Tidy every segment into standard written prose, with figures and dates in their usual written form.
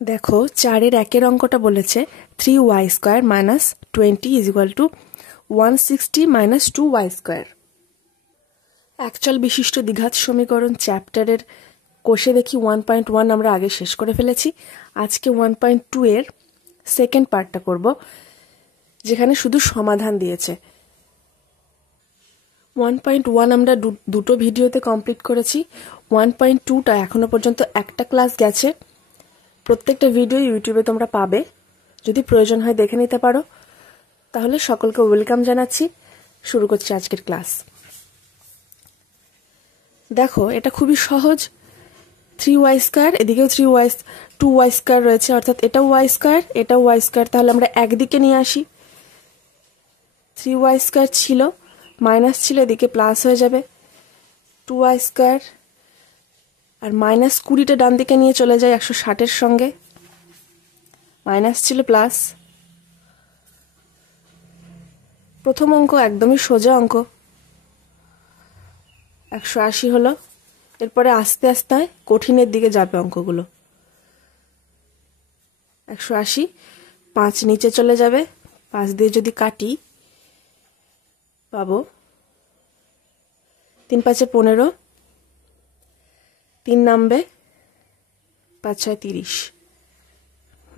দেখো 4-এর 1-এর অঙ্কটা বলেছে 3y² - 20 = 160 - 2y²। একচল বিশিষ্ট দ্বিঘাত সমীকরণ চ্যাপ্টারের কোষে দেখি 1.1 আমরা আগে শেষ করে ফেলেছি। আজকে 1.2 এর সেকেন্ড পার্টটা করব, যেখানে শুধু সমাধান দিয়েছে। 1.1 আমরা দুটো ভিডিওতে কমপ্লিট করেছি। 1.2টা এখনো পর্যন্ত একটা ক্লাস গেছে। প্রত্যেকটা ভিডিও ইউটিউবে তোমরা পাবে, যদি প্রয়োজন হয় দেখে নিতে পারো। তাহলে সকলকে ওয়েলকাম জানাচ্ছি। শুরু করছি আজকের ক্লাস। দেখো এটা খুবই সহজ। 3y², এদিকেও 2y² রয়েছে, অর্থাৎ এটাও y², এটাও y²। তাহলে আমরা একদিকে নিয়ে আসি। 3y² ছিল, মাইনাস ছিল, এদিকে প্লাস হয়ে যাবে 2y²। আর -20টা ডান দিকে নিয়ে চলে যায় 160-এর সঙ্গে। মাইনাস ছিল প্লাস। প্রথম অঙ্ক একদমই সোজা অঙ্ক, 180 হলো। এরপরে আস্তে আস্তে কঠিনের দিকে যাবে অঙ্কগুলো। 180, 5 নিচে চলে যাবে। 5 দিয়ে যদি কাটি পাবো 3 × 5 = 15, 3 নামবে, 5 × 6 = 30,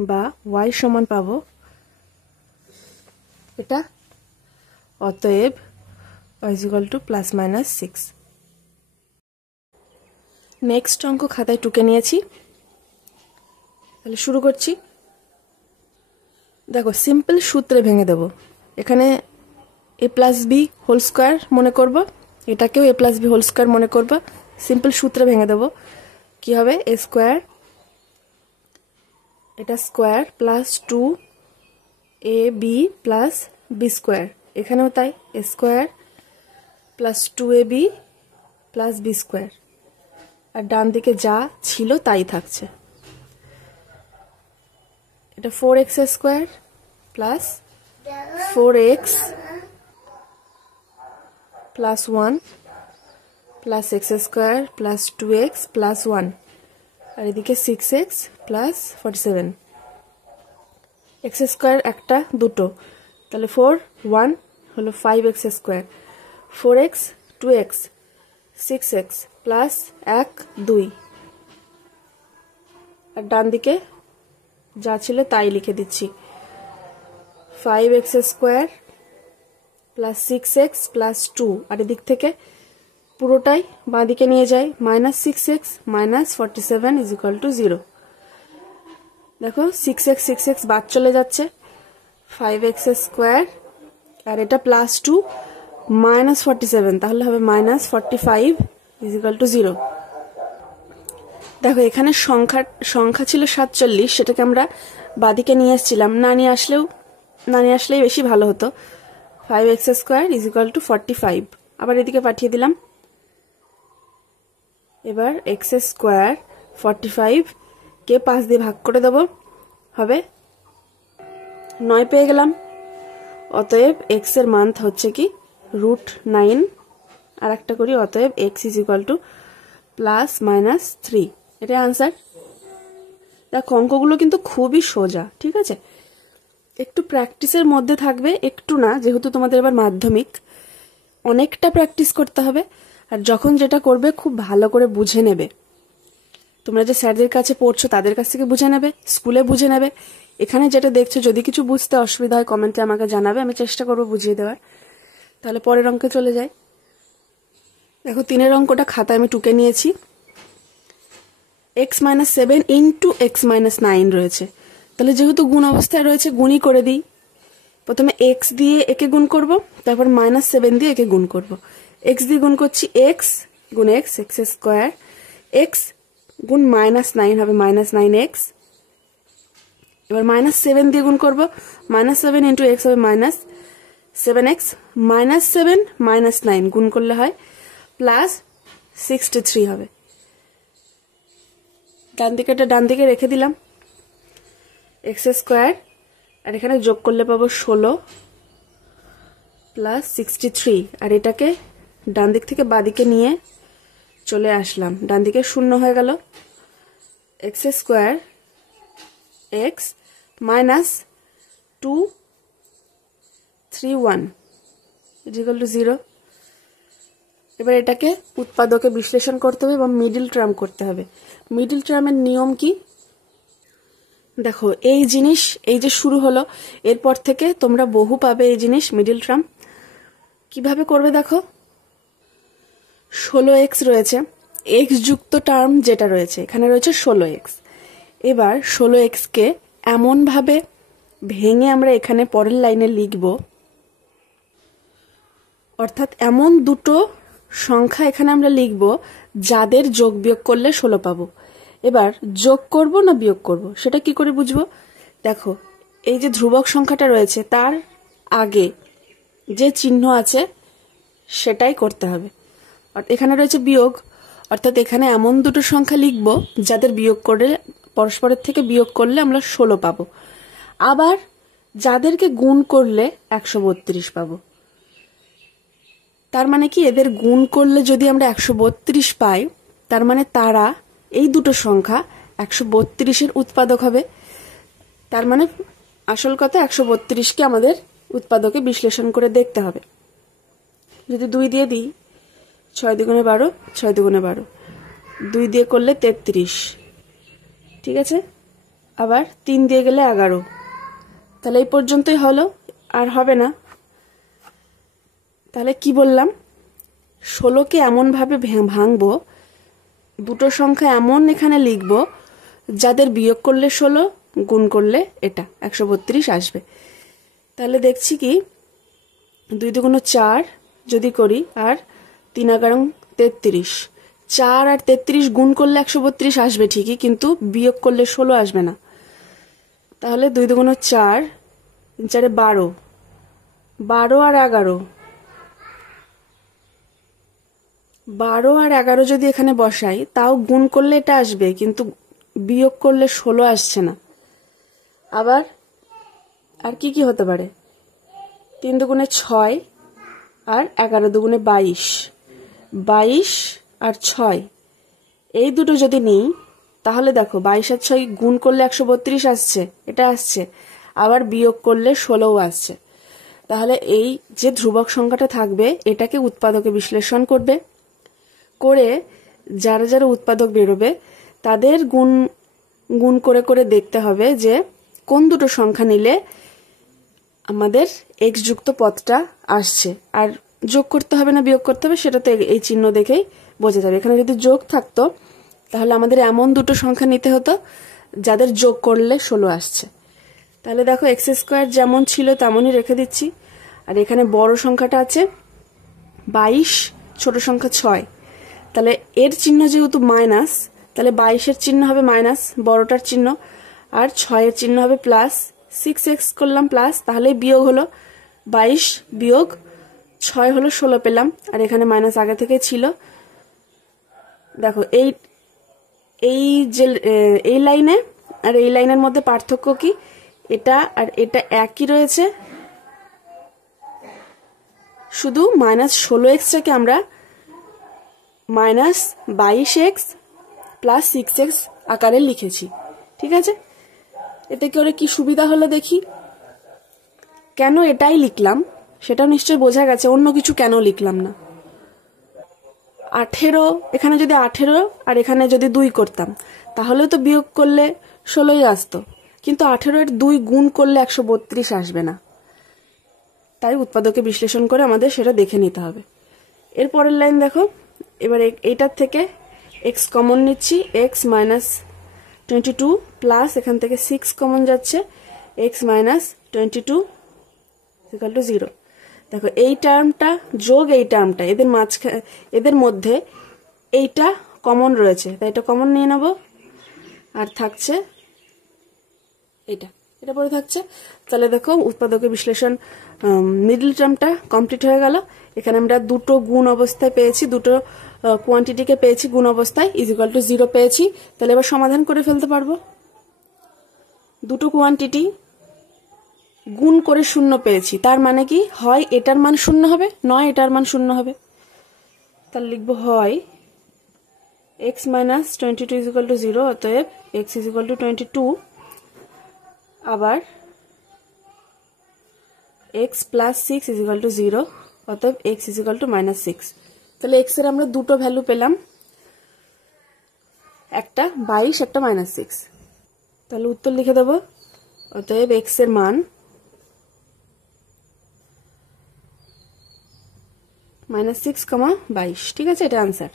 বা y সমান পাবো এটা। অতএব y = +-6। নেক্সট অঙ্ক খাতায় টুকে নিয়েছি। তাহলে শুরু করছি। দেখো সিম্পল সূত্রে ভেঙে দেব। এখানে a+b² মনে করব, এটাকেও a+b² মনে করব। সিম্পল সূত্রে ভেঙে দেব। কি হবে? a², এটা স্কোয়ার, প্লাস 2ab + b²। এখানেও তাই, a² + 2ab + b²। আর ডান দিকে যা ছিল তাই থাকছে। এটা 4x² + 4x + 1 + x² + 2x + 1। আর এদিকে 6x + 47। x² একটা, দুটো, তাহলে 4, 1 হলো 5x², 4x, 2x, 6x + 1, 2। আর ডান দিকে যা ছিল তাই লিখে দিচ্ছি। 5x² + 6x + 2। আর এদিক থেকে পুরোটাই বাঁ দিকে নিয়ে যায়, -6x - 47 = 0। দেখো 6x 6x বাদ চলে যাচ্ছে। 5x² আর এটা +2 -47, তাহলে হবে -45 = 0। দেখো এখানে সংখ্যা ছিল 47, সেটাকে আমরা বাদিকে নিয়ে এসেছিলাম। না নিয়ে আসলেই বেশি ভালো হতো। 5x² = 45। আবার এদিকে পাঠিয়ে দিলাম। এবার x² 45 কে 5 দিয়ে ভাগ করে দেব, হবে 9 পেয়ে গেলাম। অতএব x এর মান হচ্ছে কি √9। আর একটা করি, অতএব x = +-3। এটাই আনসার। দেখো অঙ্কগুলো কিন্তু খুবই সোজা, ঠিক আছে? একটু প্র্যাকটিসের মধ্যে থাকবে, একটু না, যেহেতু তোমাদের এবার মাধ্যমিক, অনেকটা প্র্যাকটিস করতে হবে। আর যখন যেটা করবে খুব ভালো করে বুঝে নেবে। তোমরা যে স্যারদের কাছে পড়ছো তাদের কাছ থেকে বুঝে নেবে, স্কুলে বুঝে নেবে। এখানে যেটা দেখছো যদি কিছু বুঝতে অসুবিধা হয় কমেন্টে আমাকে জানাবে, আমি চেষ্টা করবো বুঝিয়ে দেওয়ার। তাহলে পরের অঙ্কে চলে যাই। দেখো 3-এর অঙ্কটা খাতায় আমি টুকে নিয়েছি। x - 7 × x - 9 রয়েছে। তাহলে যেহেতু গুণ অবস্থায় রয়েছে, গুণই করে দিই। প্রথমে x দিয়ে একে গুণ করব, তারপর -7 দিয়ে একে গুণ করব। x দিয়ে গুণ করছি, x গুণ x, x², x গুণ -9 হবে -9x। এবার -7 দিয়ে গুণ করব, -7 × x হবে -7x, -7 - 9 গুণ করলে হয় +63 হবে। ডান দিকে রেখে দিলাম। x² আর এখানে যোগ করলে পাবো 16 + 63। আর এটাকে ডান দিক থেকে বাদিকে নিয়ে চলে আসলাম, ডান দিকে 0 হয়ে গেল। x² x minus 2 3 1 equal to 0। এবার এটাকে উৎপাদকে বিশ্লেষণ করতে হবে এবং মিডিল টার্ম করতে হবে। মিডিল টার্মের নিয়ম কি দেখো, এই জিনিস এই যে শুরু হলো, এরপর থেকে তোমরা বহু পাবে এই জিনিস মিডিল টার্ম। কিভাবে করবে দেখো, 16x রয়েছে, x যুক্ত টার্ম যেটা রয়েছে এখানে রয়েছে 16x। এবার 16x কে এমন ভাবে ভেঙে আমরা এখানে পরের লাইনে লিখব, অর্থাৎ এমন দুটো সংখ্যা এখানে আমরা লিখব যাদের যোগ বিয়োগ করলে 16 পাবো। এবার যোগ করব না বিয়োগ করব সেটা কি করে বুঝবো দেখো, এই যে ধ্রুবক সংখ্যাটা রয়েছে তার আগে যে চিহ্ন আছে সেটাই করতে হবে। এখানে রয়েছে বিয়োগ, অর্থাৎ এখানে এমন দুটো সংখ্যা লিখব যাদের বিয়োগ করে পরস্পরের থেকে বিয়োগ করলে আমরা 16 পাবো। আবার যাদেরকে গুণ করলে 132 পাবো। তার মানে কি, এদের গুণ করলে যদি আমরা 132 পাই, তার মানে তারা এই দুটো সংখ্যা 132-এর উৎপাদক হবে। তার মানে আসল কথা 132-কে আমাদের উৎপাদকে বিশ্লেষণ করে দেখতে হবে। যদি 2 দিয়ে দিই, 6 দুগুণে 12, 6 দুগুণে 12, 2 দিয়ে করলে 33, ঠিক আছে। আবার 3 দিয়ে গেলে 11, তাহলে এই পর্যন্তই হলো, আর হবে না। তাহলে কি বললাম, 16কে এমন ভাবে ভাঙবো, দুটো সংখ্যা এমন এখানে লিখব যাদের বিয়োগ করলে 16, গুণ করলে এটা 132 আসবে। তাহলে দেখছি কি, 2 দুগুণ 4 যদি করি, আর 3 এগারো 33, 4 আর 33 গুণ করলে 132 আসবে ঠিকই, কিন্তু বিয়োগ করলে 16 আসবে না। তাহলে 2 দুগুণ 4, 3 4 12, 12 আর 11, 12 আর 11 যদি এখানে বসাই, তাও গুণ করলে এটা আসবে, কিন্তু বিয়োগ করলে 16 আসছে না। আবার আর কি কি হতে পারে, 3 দুগুণে 6 আর 11 দুগুণে 22, 22 আর 6 এই দুটো যদি নিই, তাহলে দেখো 22 আর 6 গুণ করলে 132 আসছে, এটা আসছে, আবার বিয়োগ করলে 16 আসছে। তাহলে এই যে ধ্রুবক সংখ্যাটা থাকবে এটাকে উৎপাদকে বিশ্লেষণ করবে, করে যারা যারা উৎপাদক বেরোবে তাদের গুণ করে করে দেখতে হবে যে কোন দুটো সংখ্যা নিলে আমাদের এক্স যুক্ত পদটা আসছে। আর যোগ করতে হবে না বিয়োগ করতে হবে সেটা তো এই চিহ্ন দেখেই বোঝা যাবে। এখানে যদি যোগ থাকতো তাহলে আমাদের এমন দুটো সংখ্যা নিতে হতো যাদের যোগ করলে 16 আসছে। তাহলে দেখো এক্স স্কোয়ার যেমন ছিল তেমনই রেখে দিচ্ছি। আর এখানে বড় সংখ্যাটা আছে 22, ছোট সংখ্যা 6, তাহলে এর চিহ্ন যেহেতু মাইনাস, তাহলে 22-এর চিহ্ন হবে মাইনাস বড়টার চিহ্ন, আর 6-এর চিহ্ন হবে প্লাস। 6x করলাম প্লাস, তাহলে বিয়োগ হলো 22 বিয়োগ 6 হলো 16 পেলাম, আর এখানে মাইনাস আগে থেকে ছিল। দেখো এই যে এই লাইনে আর এই লাইনের মধ্যে পার্থক্য কি, এটা আর এটা একই রয়েছে, শুধু মাইনাস 16xটাকে আমরা মাইনাস 22x প্লাস 6x আকারে লিখেছি, ঠিক আছে। এতে করে কি সুবিধা হলো দেখি। কেন এটাই লিখলাম সেটা নিশ্চয় বোঝা গেছে, অন্য কিছু কেন লিখলাম না। 18, এখানে যদি 18 আর এখানে যদি 2 করতাম তাহলে তো বিয়োগ করলে 16ই আসতো, কিন্তু 18-এর 2 গুণ করলে 132 আসবে না। তাই উৎপাদকে বিশ্লেষণ করে আমাদের সেটা দেখে নিতে হবে। এরপরের লাইন দেখো, এবার এইটার থেকে x কমন নিচ্ছি, x মাইনাস 22 প্লাস এখান থেকে 6 কমন যাচ্ছে, x মাইনাস 22 ইকুয়াল টু 0। দেখো এই টার্মটা যোগ এই টার্মটা, এদের মধ্যে এইটা কমন রয়েছে, তাই এটা কমন নিয়ে নেব, আর থাকছে এটা পরে থাকছে। তাহলে দেখো উৎপাদকের বিশ্লেষণ মিডল টার্মটা কমপ্লিট হয়ে গেল। এখানে আমরা দুটো গুণ অবস্থায় পেয়েছি, দুটো কোয়ান্টিটিকে পেয়েছি গুণ অবস্থায়, ইজ ইকুয়াল টু 0 পেয়েছি। তাহলে এবার সমাধান করে ফেলতে পারবো। দুটো কোয়ান্টিটি গুণ করে 0 পেয়েছি, তার মানে কি, হয় এটার মান 0 হবে, নয় এটার মান 0 হবে। তাহলে লিখবো হয় x minus 22 is equal two 0, অতএব x ইজ ইকুয়াল টু 22, আবার x plus six is equal two 0, অতএব এক্স ইজ ইকুয়াল টু -6। তাহলে এক্স এর আমরা দুটো ভ্যালু পেলাম, একটা 22, একটা -6। তাহলে উত্তর লিখে দেবো, অতএব এক্স এর মান -6, 22। ঠিক আছে, এটা আনসার।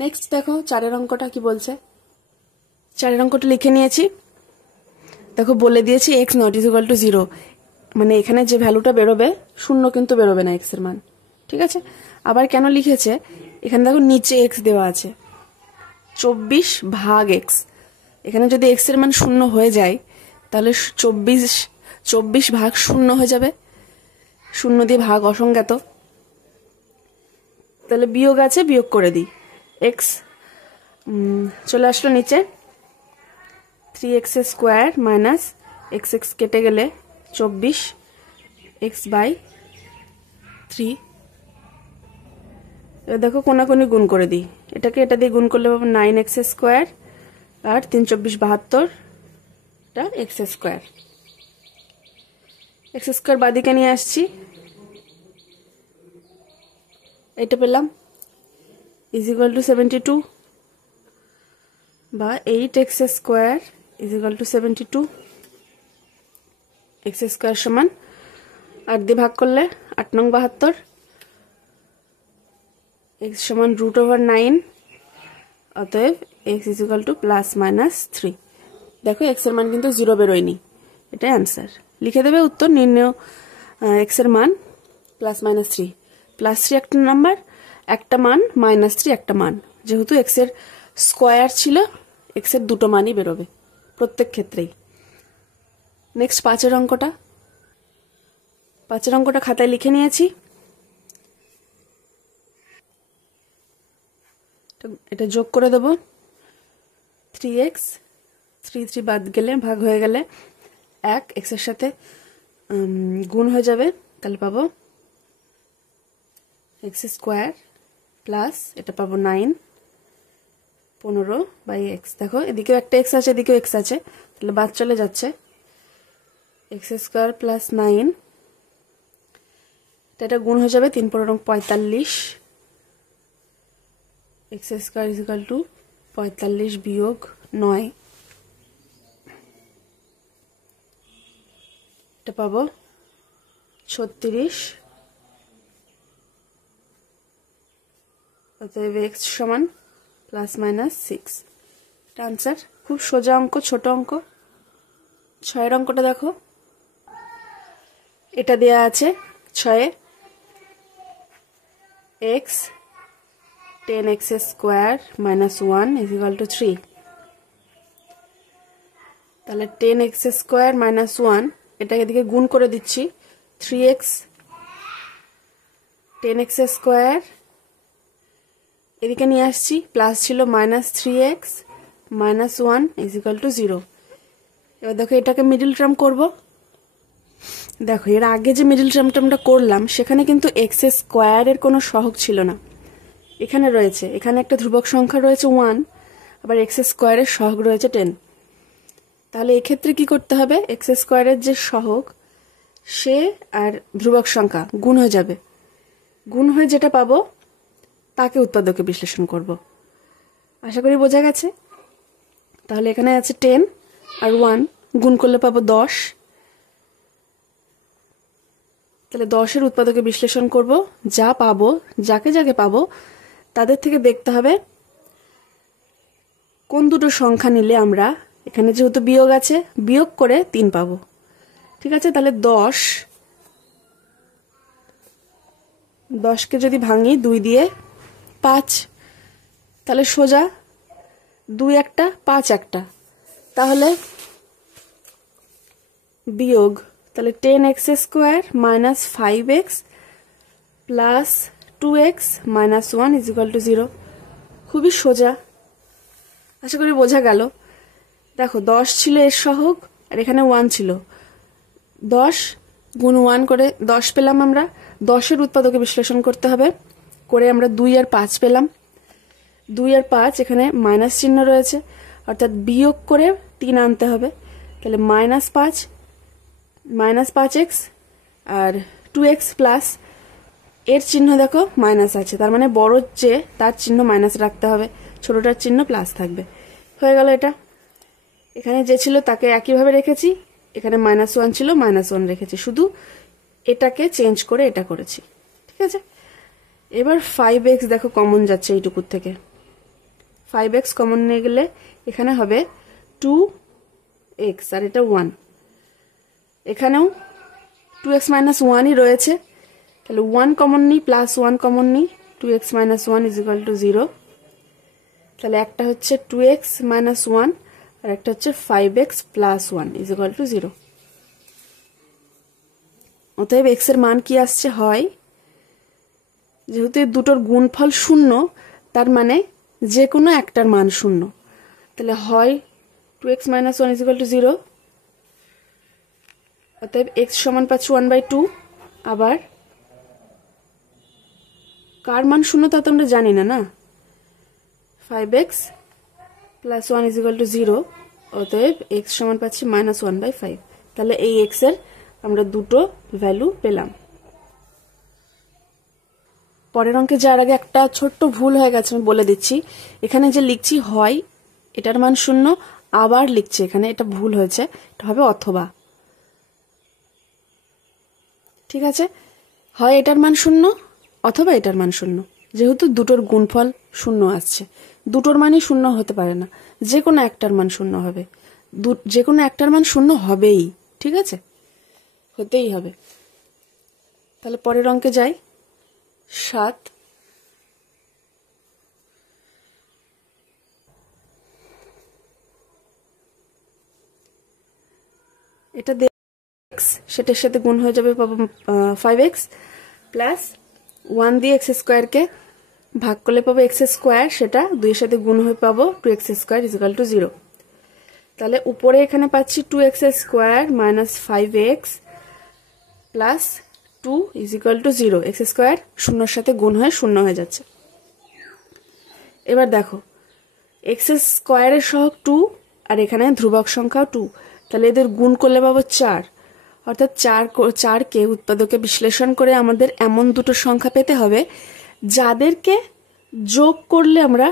নেক্সট দেখো 4 অঙ্কটা কি বলছে। 4 অঙ্কটা লিখে নিয়েছি। দেখো বলে দিয়েছি x not is equal two 0, মানে এখানে যে ভ্যালুটা বেরোবে শূন্য কিন্তু বেরোবে না এক্স এর মান। ঠিক আছে, আবার কেন লিখেছে, এখানে দেখো নিচে এক্স দেওয়া আছে 24 ভাগ এক্স। এখানে যদি এক্স এর মান শূন্য হয়ে যায় তাহলে 24 ভাগ শূন্য হয়ে যাবে, শূন্য দিয়ে ভাগ অসংজ্ঞাত, তাহলে বিয়োগ আছে, বিয়োগ করে দিই। এক্স চলে আসলো নিচে, 3x² মাইনাস এক্স এক্স কেটে গেলে 24 x/3। এবার দেখো কোনাকুনি গুণ করে দিই, এটাকে এটা দিয়ে গুণ করলে পাবো 9x² আর 3 24 72, এটা x²। x² বাদিকে নিয়ে আসছি, এটা পেলাম ইজ ইকুয়াল টু 72 বা 8x² is equal two 72। x² সমান 8 দিয়ে ভাগ করলে 8 নং 72, x সমান √9, অতএব x ইজ ইকুয়াল টু +-3। দেখো x এর মান কিন্তু 0 বেরোয়নি, এটাই আনসার। লিখে দেবে উত্তর নির্ণয় x এর মান +-3। +3 একটা নাম্বার, একটা মান, -3 একটা মান, যেহেতু x এর স্কোয়ার ছিল x এর দুটো মানই বেরোবে প্রত্যেক ক্ষেত্রেই। নেক্সট 5 অঙ্কটা। 5 অঙ্কটা খাতায় লিখে নিয়েছি। এটা যোগ করে দেব, 3x 3 বাদ গেলে ভাগ হয়ে গেলে 1, x এর সাথে গুণ হয়ে যাবে, তাহলে পাবো x² প্লাস এটা পাবো 9 15/x। দেখো এদিকেও একটা x আছে, এদিকেও x আছে, তাহলে বাদ চলে যাচ্ছে, x² প্লাস 9, এটা গুণ হয়ে যাবে 3 × 45, x² ইজ ইকুয়াল টু 45 বিয়োগ 9, এটা পাবো 36, অতএব x সমান +-6। এটা আনসার। খুব সোজা অঙ্ক, ছোট অঙ্ক। 6 অঙ্কটা দেখো, এটা দেয়া আছে 6 x 10x² -1 is equal two 3। তাহলে 10x² -1, এটাকে এদিকে গুণ করে দিচ্ছি, 3x 10x² এদিকে নিয়ে আসছি, প্লাস ছিল -3x -1 ইজ ইকুয়াল টু 0। এবার দেখো এটাকে মিডল টার্ম করব। দেখো এর আগে যে মিডল টার্মটা করলাম সেখানে কিন্তু x² এর কোনো সহগ ছিল না, এখানে রয়েছে, এখানে একটা ধ্রুবক সংখ্যা রয়েছে 1, আবার x² এর সহগ রয়েছে 10। তাহলে এক্ষেত্রে কি করতে হবে, x² এর যে সহগ সে আর ধ্রুবক সংখ্যা গুণ হয়ে যাবে, গুণ হয়ে যেটা পাবো তাকে উৎপাদকে বিশ্লেষণ করব। আশা করি বোঝা গেছে। তাহলে এখানে আছে 10 আর 1, গুণ করলে পাবো 10, তাহলে 10 এর উৎপাদকে বিশ্লেষণ করব, যা পাবো, যাকে যাকে পাবো তাদের থেকে দেখতে হবে কোন দুটো সংখ্যা নিলে আমরা, এখানে যেহেতু বিয়োগ আছে, বিয়োগ করে 3 পাবো। ঠিক আছে, তাহলে 10কে যদি ভাঙি 2 দিয়ে 5, তাহলে সোজা 2 একটা 5 একটা, তাহলে বিয়োগ, তাহলে 10x² -5x plus 2x -1 is equal two 0। খুবই সোজা, আশা করি বোঝা গেল। দেখো 10 ছিল এর সহগ আর এখানে 1 ছিল, 10 গুণ 1 করে 10 পেলাম আমরা। 10 এর উৎপাদকে বিশ্লেষণ করতে হবে, করে আমরা 2 আর 5 পেলাম। 2 আর 5 এখানে মাইনাস চিহ্ন রয়েছে, অর্থাৎ বিয়োগ করে 3 আনতে হবে, তাহলে -5x আর 2x প্লাস এর চিহ্ন দেখো মাইনাস আছে, তার মানে বড় যে তার চিহ্ন মাইনাস রাখতে হবে, ছোটটার চিহ্ন প্লাস থাকবে। হয়ে গেল এটা। এখানে যে ছিল তাকে একইভাবে রেখেছি, এখানে -1 ছিল -1 রেখেছি, শুধু এটাকে চেঞ্জ করে এটা করেছি। ঠিক আছে, এবার 5x দেখো কমন যাচ্ছে এইটুকুর থেকে, 5x কমন নিয়ে গেলে এখানে হবে 2x আর এটা 1, এখানেও 2x - 1ই রয়েছে, তাহলে 1 কমন নিই প্লাস 1 কমন নিই, 2x - 1 = 0। তাহলে একটা হচ্ছে 2x - 1 আর একটা হচ্ছে 5x + 1 = 0। অতএব x এর মান কি আসছে, হয় যেহেতু এই দুটোর গুণফল 0, তার মানে যে কোনো একটার মান 0, তাহলে হয় 2x - 1 = 0। অতএব x সমান পাচ্ছি 1/2। আবার কার মান 0 তা তো আমরা জানি না, না, 5x + 1 = 0। অতএব x সমান পাচ্ছি -1/5। তাহলে এই x এর আমরা দুটো ভ্যালু পেলাম। পরের অঙ্কে যাওয়ার আগে একটা ছোট্ট ভুল হয়ে গেছে, আমি বলে দিচ্ছি। এখানে যে লিখছি হয়, এটার মান 0, আবার লিখছি এখানে, এটা ভুল হয়েছে, এটা হবে অথবা। ঠিক আছে, হয় এটার মান 0 অথবা এটার মান 0, যেহেতু দুটোর গুণফল 0 আসছে, দুটোর মানই 0 হতে পারে না, যে কোনো একটার মান 0 হবে, যে কোনো একটার মান 0 হবেই। ঠিক আছে, হতেই হবে। তাহলে পরের অঙ্কে যাই। 7, এটা x সেটার সাথে গুণ হয়ে যাবে, পাবো 5x প্লাস 1 দিয়ে x² কে ভাগ করলে পাবো x², সেটা 2 এর সাথে গুণ হয়ে পাবো 2x² = 0। তাহলে উপরে এখানে পাচ্ছি 2x² - 5x প্লাস 2 = 0, x² 0 এর সাথে গুণ হয়ে 0 হয়ে যাচ্ছে। এবার দেখো x² এর সহগ 2 আর এখানে ধ্রুবক সংখ্যাও 2, তাহলে এদের গুণ করলে পাবো 4, অর্থাৎ 4কে উৎপাদকে বিশ্লেষণ করে আমাদের এমন দুটো সংখ্যা পেতে হবে যাদেরকে যোগ করলে আমরা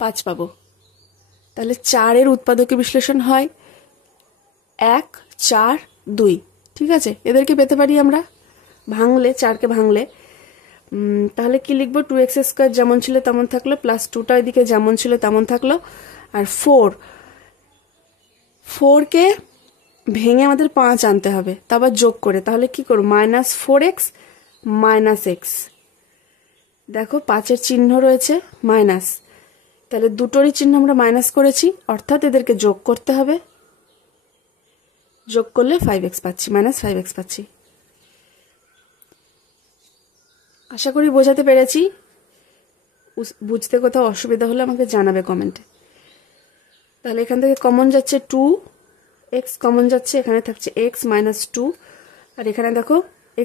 5 পাবো। তাহলে 4 এর উৎপাদকে বিশ্লেষণ হয় 1, 4, 2। ঠিক আছে, এদেরকে পেতে পারি আমরা ভাঙলে, 4কে ভাঙলে। তাহলে কি লিখবো, 2x² যেমন ছিল তেমন থাকলো, প্লাস 2টা এদিকে যেমন ছিল তেমন থাকলো, আর 4কে ভেঙে আমাদের 5 আনতে হবে, তারপর যোগ করে। তাহলে কি করব, -4x - x, দেখো 5-এর চিহ্ন রয়েছে মাইনাস, তাহলে দুটোরই চিহ্ন আমরা মাইনাস করেছি, অর্থাৎ এদেরকে যোগ করতে হবে, যোগ করলে 5x পাচ্ছি, -5x পাচ্ছি। আশা করি বোঝাতে পেরেছি। বুঝতে কোথাও অসুবিধা হলে আমাকে জানাবে কমেন্টে। তাহলে এখান থেকে কমন যাচ্ছে 2x কমন যাচ্ছে, এখানে থাকছে x - 2, আর এখানে দেখো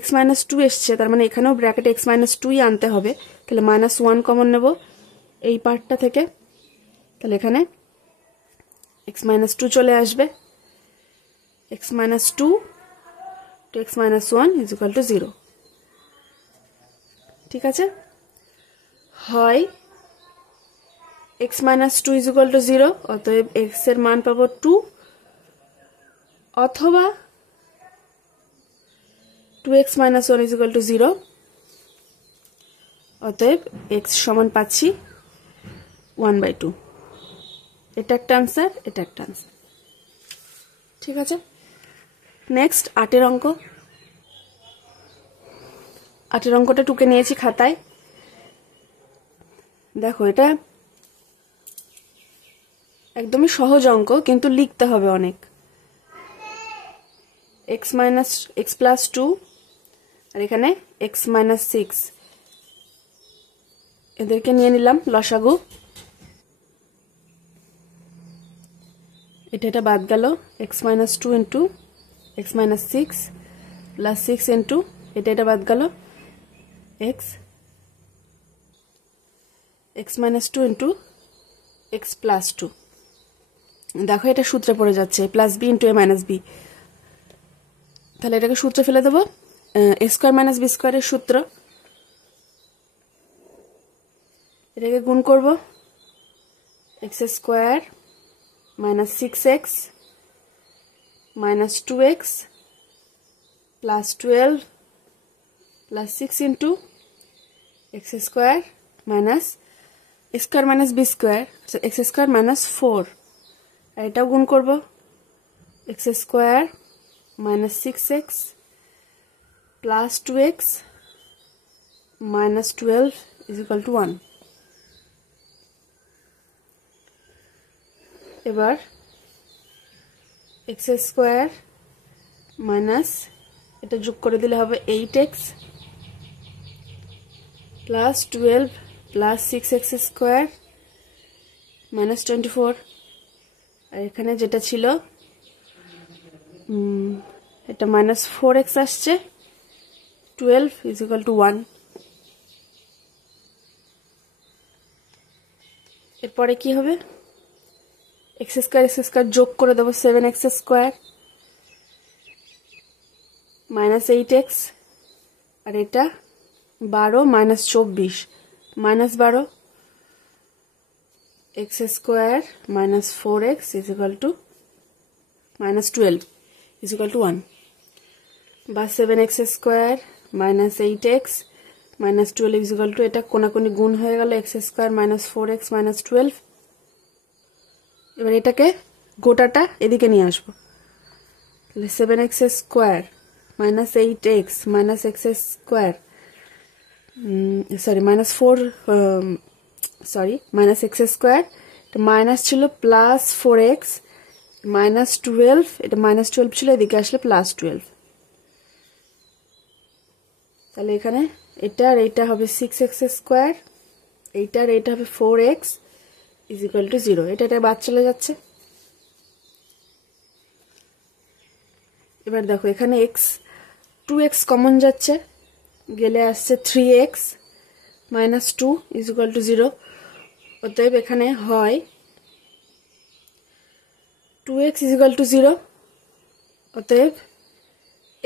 x - 2 এসছে, তার মানে এখানেও ব্র্যাকেটে x - 2ই আনতে হবে। তাহলে -1 কমন নেব এই পার্টটা থেকে, তাহলে এখানে x - 2 চলে আসবে, x - 2 to x - 1 = 0। ঠিক আছে, হয় x - 2 = 0, অতএব x এর মান পাবো 2, অথবা 2x - 1 = 0, অতএব x সমান পাচ্ছি 1/2। এটা একটা আনসার, এটা একটা আনসার। ঠিক আছে, নেক্সট 8-এর অঙ্ক। 8-এর অঙ্কটা টুকে নিয়েছি খাতায়। দেখো এটা একদমই সহজ অঙ্ক, কিন্তু লিখতে হবে অনেক। x + 2 আর এখানে x - 6, এদেরকে নিয়ে নিলাম লসাগু। এটা বাদ গেল, x - 2 × x - 6 প্লাস 6 × এটা বাদ গেল, x - 2 × x + 2। দেখো এটা সূত্রে পড়ে যাচ্ছে প্লাস বি ইন্টু এ মাইনাস বি। তাহলে এটাকে সূত্রে ফেলে দেবো, এ স্কোয়ার মাইনাস বি স্কোয়ারের সূত্র। এটাকে গুণ করব, x square minus 6x minus 2x plus 12 plus 6 into x square minus square minus b square, x square minus 4। আর এটাও গুণ করব, x square minus 6x plus 2x minus 12 is equal to 1। এবার এক্স স্কোয়ার মাইনাস এটা যোগ করে দিলে হবে 8x plus 12 plus 6x square minus 24। আর এখানে যেটা ছিল এটা মাইনাস 4x আসছে, 12 ইজ ইকুয়াল টু 1। এরপরে কি হবে, এক্স স্কোয়ার যোগ করে দেবো 7x স্কোয়ার মাইনাস 8x। আর এটা 12 minus 24 minus 12 x square minus 4x is equal two minus 12 is equal to 1, বা 7x square minus 8x minus 12 is equal two, এটা কোনাকুনি গুণ হয়ে গেল x square minus 4x minus 12। এবার এটাকে গোটাটা এদিকে নিয়ে আসবো, তাহলে 7x square minus 8x minus x square minus 4 minus x square, minus ছিল প্লাস 4x মাইনাস 12, এটা মাইনাস 12 ছিল, এদিকে আসলে প্লাস 12। তাহলে এখানে এটা আর এইটা হবে 6x স্কোয়ার, এইটা আর এইটা হবে 4x ইজ ইকুয়াল টু 0। এটা বাদ চলে যাচ্ছে। এবার দেখো এখানে x 2x কমন যাচ্ছে, গেলে আসছে 3x minus 2 is equal two 0। অতএব এখানে হয় 2x ইজ ইকুয়াল টু 0, অতএব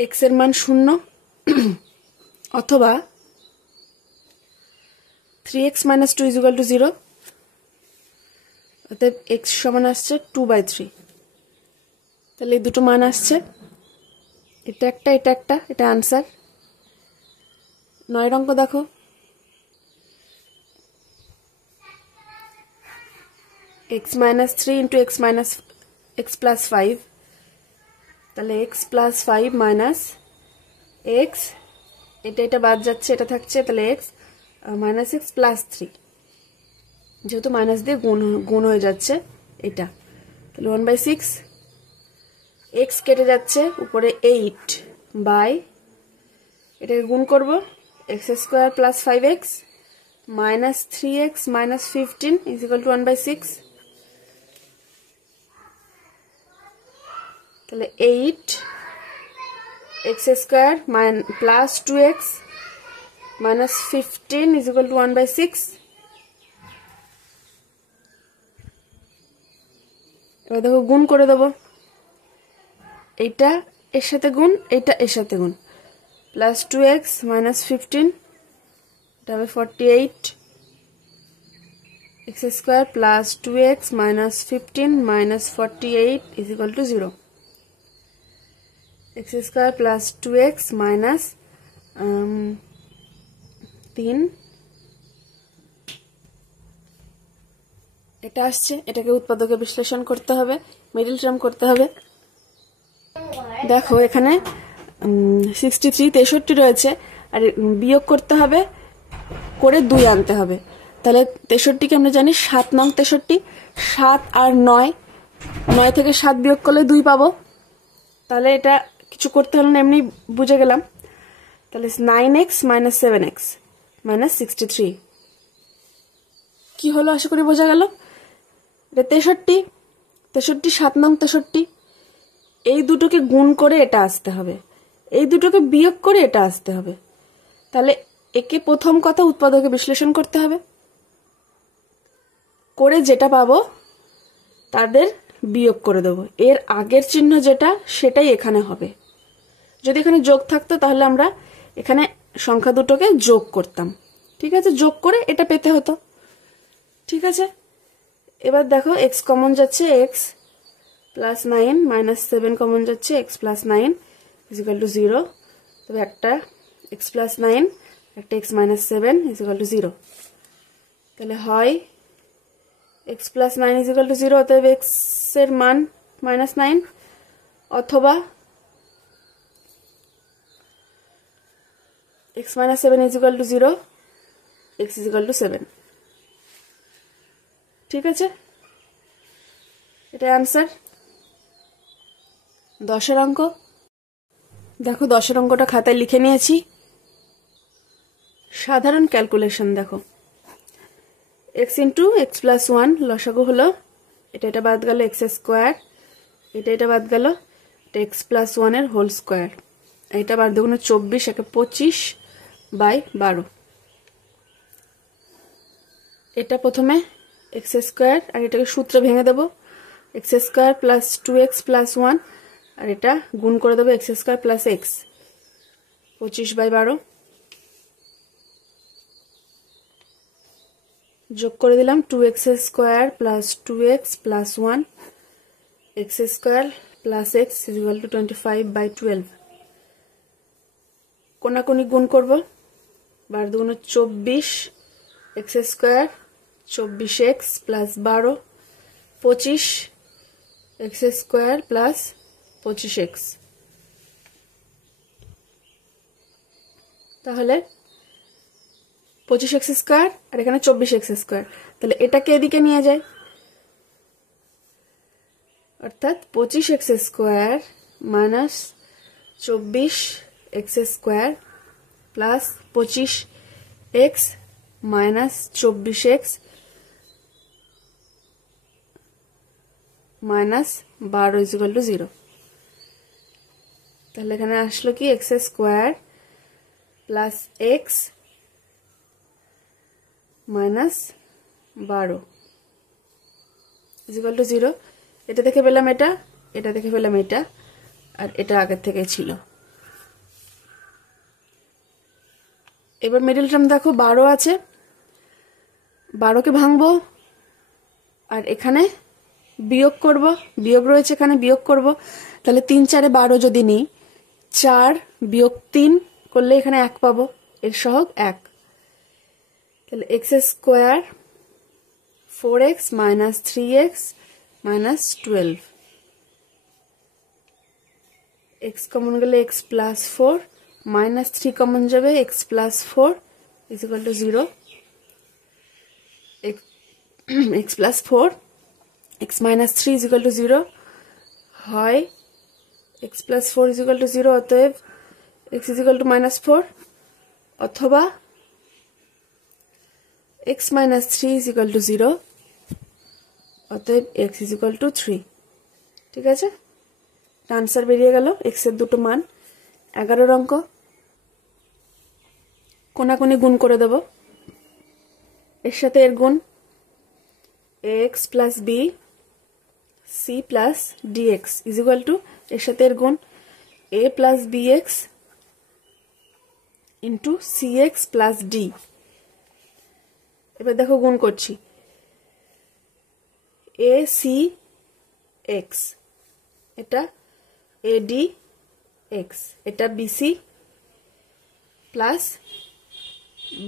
x এর মান 0, অথবা 3x minus 2 is equal two 0, অতএব x সমান আসছে 2/3। তাহলে এই দুটো মান আসছে, এটা একটা এটা একটা, এটা আনসার। 9 অঙ্ক দেখো, x minus 3 into x plus 5, তাহলে x প্লাস 5 মাইনাস x, এটা বাদ যাচ্ছে, এটা থাকছে, তাহলে x মাইনাস x প্লাস 3, যেহেতু মাইনাস দিয়ে গুণ হয়ে যাচ্ছে এটা, তাহলে 1/6। x কেটে যাচ্ছে, উপরে 8 বাই, এটাকে গুণ করব, x square plus 5x minus 3x minus 15 is equal two 1/6। তাহলে 8x square plus 2x minus 15 is equal two 1/6। এবার দেখো গুণ করে দেবো, এইটা এর সাথে গুণ, এইটা এর সাথে গুণ, প্লাস 2x মাইনাস 15, এটা হবে 48 x square plus 2x minus 15 minus 48 is equal two 0। x square plus 2x minus 3, এটা আসছে, এটাকে উৎপাদকে বিশ্লেষণ করতে হবে, মিডল টার্ম করতে হবে। দেখো এখানে 63 রয়েছে, আর বিয়োগ করতে হবে, করে 2 আনতে হবে। তাহলে 63কে আমরা জানি 7 নং 63, 7 আর 9, 9 থেকে 7 বিয়োগ করলে 2 পাবো। তাহলে এটা কিছু করতে হলো না, এমনি বুঝে গেলাম। তাহলে 9x মাইনাস 7x মাইনাস 63 কি হলো, আশা করি বোঝা গেল। এটা 63, 7 নং 63, এই দুটোকে গুণ করে এটা আসতে হবে, এই দুটোকে বিয়োগ করে এটা আসতে হবে। তাহলে একে প্রথম কথা উৎপাদকে বিশ্লেষণ করতে হবে, করে যেটা পাবো তাদের বিয়োগ করে দেবো, এর আগের চিহ্ন যেটা সেটাই এখানে হবে। যদি এখানে যোগ থাকতো তাহলে আমরা এখানে সংখ্যা দুটোকে যোগ করতাম, ঠিক আছে, যোগ করে এটা পেতে হতো, ঠিক আছে। এবার দেখো এক্স কমন যাচ্ছে, এক্স প্লাস 9 মাইনাস 7 কমন যাচ্ছে, এক্স প্লাস 9 ইজিক্যাল টু 0। তবে একটা এক্স প্লাস 9 একটা এক্স মাইনাস 7 ইজিক্যাল টু 0। তাহলে হয় এক্স প্লাস 9 ইজিক্যাল টু 0, অতএব এক্স এর মান -9, অথবা x minus 7 is equal to 0, x is equal to 7, ঠিক আছে, এটা অ্যান্সার। 10 অঙ্ক দেখো, 10 অঙ্কটা খাতায় লিখে নিয়েছি। সাধারণ ক্যালকুলেশন দেখো, x ইন্টু এক্স প্লাস 1 লসাগু হলো, এটা বাদ গেল এক্স স্কোয়ার, এটা বাদ গেল, এটা এক্স প্লাস 1 এর হোল স্কোয়ার, এটা বার দুগুণে 24, একে 25 বাই 12। এটা প্রথমে এক্স স্কোয়ার, আর এটাকে সূত্রে ভেঙে দেবো, x square plus 2x plus 1, আর এটা গুণ করে দেবো x square plus x, 25 by 12। যোগ করে দিলাম 2x square plus 2x plus 1, x square plus x is equal to 25 by 12। কোনাকুনি গুণ করব, বার দুগুণে 24, x square 24x plus 12, 25 x square plus 25x। তাহলে 25x স্কোয়ার আর এখানে 24x স্কোয়ার, তাহলে এটাকে এদিকে নিয়ে যায়, অর্থাৎ 25x square minus 24x square plus 25x minus 24x minus 12 is equal two 0। তাহলে এখানে আসলো কি x square plus x minus 12 is equal two 0। এটা দেখে পেলাম এটা, এটা দেখে পেলাম এটা, আর এটা আগের থেকে ছিল। এবার মিডল টার্ম দেখো 12 আছে, 12কে ভাঙবো আর এখানে বিয়োগ করব, বিয়োগ রয়েছে এখানে, বিয়োগ করব। তাহলে 3 4 12 যদি নিই, 4 বিয়োগ 3 করলে এখানে 1 পাবো, এর সহগ 1। তাহলে x square 4x minus 3x minus 12, x common গেলে এক্স প্লাস 4 মাইনাস 3 কমন যাবে, x plus 4 is equal two 0। X plus 4 x minus 3 is equal to 0, হয় x plus 4 is equal to 0, অতএব x is equal to minus 4, অথবা x minus 3 is equal to 0, অতএব x is equal to 3, ঠিক আছে। Answer বেরিয়ে গেল x এর দুটো মান। 11 অঙ্ক, কোনাকুনি গুণ করে দেব, এর সাথে এর গুণ ax plus b c plus dx is equal to, এর সাথে এর গুণ a plus bx into cx plus d। এবার দেখো গুণ করছি, a c x, এটা a d x, এটা b c plus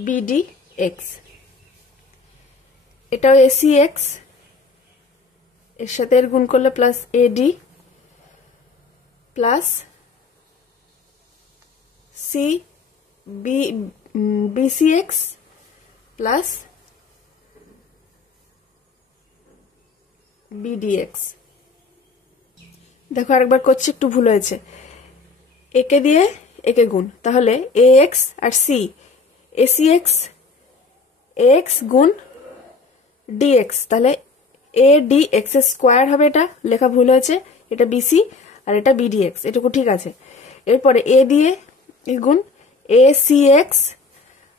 b d x, এটাও a c x, এর সাথে এর গুণ করলে plus AD plus BCX plus BDX। দেখো আরেকবার করছি, একটু ভুল হয়েছে, একে দিয়ে একে গুণ, তাহলে AX আর C, ACX AX গুণ DX, তাহলে ADX স্কোয়ার হবে, এটা লেখা ভুল হয়েছে, এটা BC আর এটা BDX, এটুকু ঠিক আছে। এরপরে A দিয়ে গুণ ACX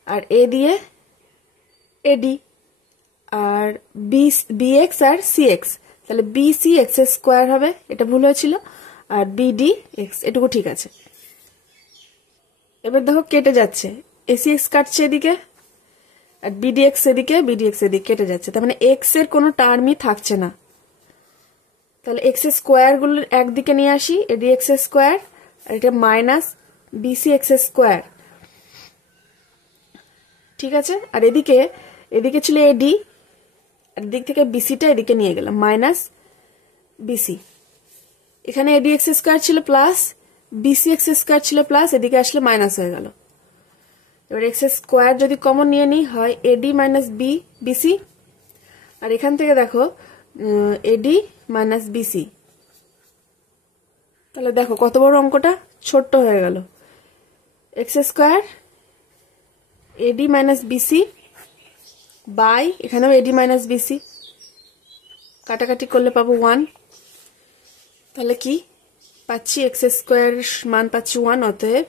আর A দিয়ে AD আর BX আর CX, তাহলে বিসি এক্স স্কোয়ার হবে, এটা ভুল হয়েছিল, আর বিডি এক্স, এটুকু ঠিক আছে। এবার দেখো কেটে যাচ্ছে, এসি এক্স কাটছে এদিকে, আর বিডিএক্স এদিকে, বিডিএক্স এদিকে কেটে যাচ্ছে, তার মানে এক্স এর কোনো টার্মই থাকছে না। তাহলে এক্স স্কোয়ার গুলো একদিকে নিয়ে আসি, এডি এক্স স্কোয়ার, আর এটা মাইনাস বিসি এক্স স্কোয়ার, ঠিক আছে। আর এদিকে ছিল এডি, আর এদিক থেকে বিসিটা এদিকে নিয়ে গেলাম, মাইনাস বিসি। এখানে এডি এক্স স্কোয়ার ছিল প্লাস, বিসি এক্স স্কোয়ার ছিল প্লাস, এদিকে আসলে মাইনাস হয়ে গেল। এবার এক্স স্কোয়ার যদি কমন নিয়ে নিই হয় এডি মাইনাস বি বিসি, আর এখান থেকে দেখো এডি মাইনাস বিসি। তাহলে দেখো কত বড় অঙ্কটা ছোট্ট হয়ে গেল। X square AD minus BC by, এখানেও এডি মাইনাস বিসি, কাটাকাটি করলে পাবো 1। তাহলে কি পাচ্ছি, এক্স স্কোয়ার মান পাচ্ছি 1, অতএব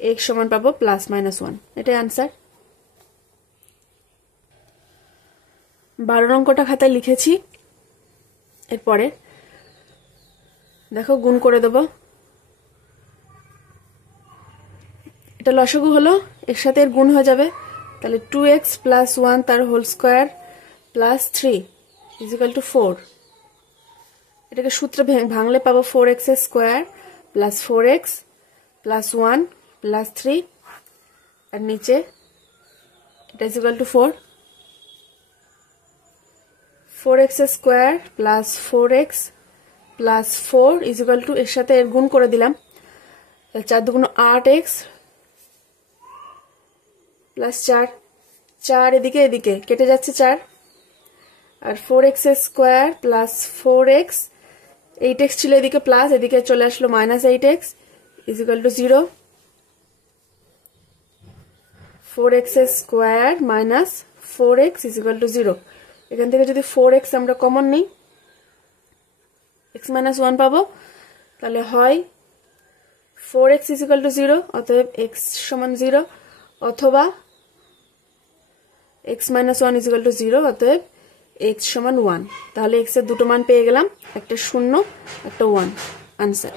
এক্স সমান পাবো প্লাস মাইনাস 1, এটাই আনসার। 12 অঙ্কটা খাতায় লিখেছি। এরপরে দেখো গুণ করে দেব, এটা লসাগু হলো, এর সাথে এর গুণ হয়ে যাবে, তাহলে 2x প্লাস 1 তার whole square plus 3 is equal to 4। এটাকে সূত্রে ভাঙলে পাবো 4x square plus 4x plus 1 plus 3, আর নিচে এটা is equal to 4। 4x square plus 4x plus 4 is equal to, এর সাথে এর গুণ করে দিলাম, 4 দুগুণ 8x প্লাস 4 এদিকে এদিকে কেটে যাচ্ছে 4, আর 4x square plus 4x, 8x ছিল এদিকে প্লাস, এদিকে চলে আসলো minus 8x is equal to 0। 4x square minus 4x is equal to 0। এখান থেকে যদি 4x আমরা কমন নিই, x মাইনাস 1 পাবো, তাহলে হয় 4x ইজিক্যাল টু 0, অতএব x সমান 0, অথবা x মাইনাস 1 ইজিক্যাল টু 0, অতএব x সমান 1। তাহলে x এর দুটো মান পেয়ে গেলাম, একটা 0 একটা 1, আনসার।